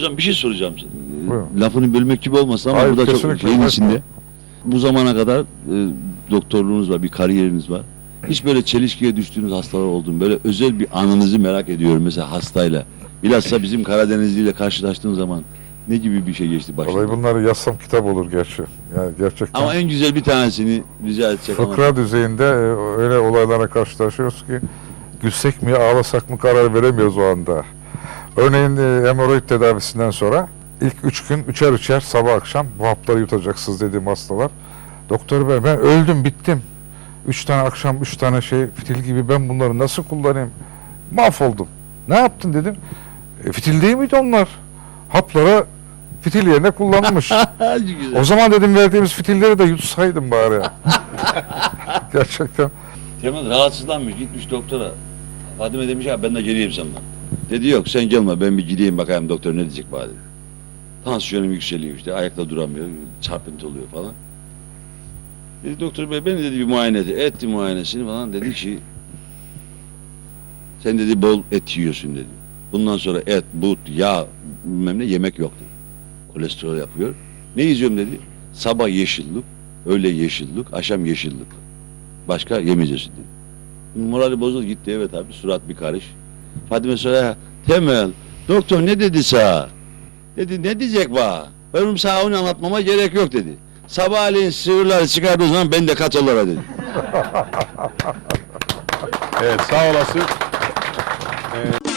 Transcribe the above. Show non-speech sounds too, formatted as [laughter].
Hocam bir şey soracağım Buyurun. Lafını bölmek gibi olmasın ama Hayır, bu da çok kesinlikle şeyin içinde. Bu zamana kadar e, doktorluğunuz var, bir kariyeriniz var. Hiç böyle çelişkiye düştüğünüz hastalar oldu mu? Böyle özel bir anınızı merak ediyorum mesela hastayla. Bilhassa bizim Karadenizli ile karşılaştığın zaman ne gibi bir şey geçti Vallahi başına? bunları yazsam kitap olur gerçi. Yani gerçekten Ama en güzel bir tanesini rica edecek ama. fıkra düzeyinde e, öyle olaylara karşılaşıyoruz ki gülsek mi ağlasak mı karar veremiyoruz o anda. Örneğin e, hemoroid tedavisinden sonra ilk üç gün üçer üçer sabah akşam bu hapları yutacaksınız dediğim hastalar. Doktor bey ben öldüm bittim. Üç tane akşam üç tane şey fitil gibi ben bunları nasıl kullanayım? Mahvoldum. Ne yaptın dedim. E, fitil değil miydi onlar? Haplara fitil yerine kullanılmış. [laughs] O zaman dedim verdiğimiz fitilleri de yutsaydım bari. [laughs] Gerçekten. Temel rahatsızlanmış gitmiş doktora. Fadime demiş ya ben de geleyim senden. Dedi yok sen gelme ben bir gideyim bakayım doktor ne diyecek dedi. Tansiyonum yükseliyor işte ayakta duramıyor çarpıntı oluyor falan. Dedi doktor bey beni dedi bir muayene etti. Etti muayenesini falan dedi ki sen dedi bol et yiyorsun dedi. Bundan sonra et, but, yağ bilmem ne yemek yok dedi. Kolesterol yapıyor. Ne yiyeceğim dedi. Sabah yeşillik, öğle yeşillik, akşam yeşillik. Başka yemeyeceksin dedi. Morali bozuldu gitti evet abi surat bir karış. Fadime söyle Temel doktor ne dedi sana? Dedi ne diyecek bana? Benim sana onu anlatmama gerek yok dedi. Sabahleyin sığırları çıkardığı zaman ben de kaçarlara dedi. Evet sağ olasın. Ee, [laughs]